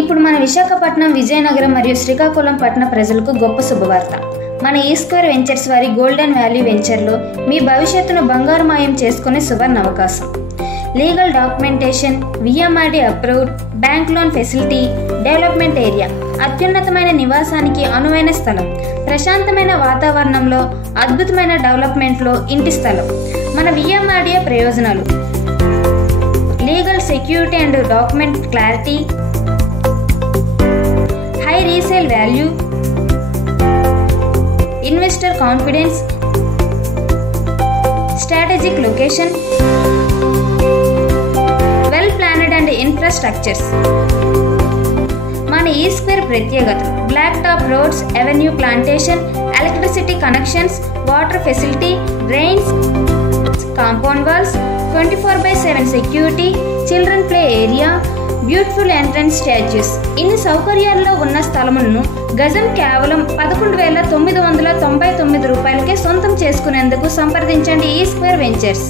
ఇప్పుడు మన విశాఖపట్నం, విజయనగరం మరియు శ్రీకాకుళం పట్టణ ప్రజలకు గొప్ప శుభవార్త. మన ఈ స్క్వేర్ వెంచర్స్ వారి గోల్డెన్ వాల్యూ వెంచర్లో మీ భవిష్యత్తును బంగారుమయం చేసుకునే సువర్ణ అవకాశం. Legal documentation, VMRD approved, bank loan facility, development area, అత్యున్నతమైన నివాసానికి అనువైన స్థలం, ప్రశాంతమైన వాతావరణంలో అద్భుతమైన డెవలప్మెంట్లో ఇంటి స్థలం. మన విఎంఆర్డిఏ ప్రయోజనాలు: legal security and document clarity, high resale value, investor confidence, strategic location, well planned and infrastructures. మన ఈ స్క్వేర్ ప్రత్యేకతలు: black top roads, avenue plantation, electricity connections, water facility, drains, compound walls, 24/7 security, children play area, beautiful entrance statues. ఇన్ని సౌకర్యాల్లో ఉన్న స్థలములను గజం కేవలం 11,999 రూపాయలకే సొంతం చేసుకునేందుకు సంప్రదించండి ఈ స్క్వేర్ వెంచర్స్.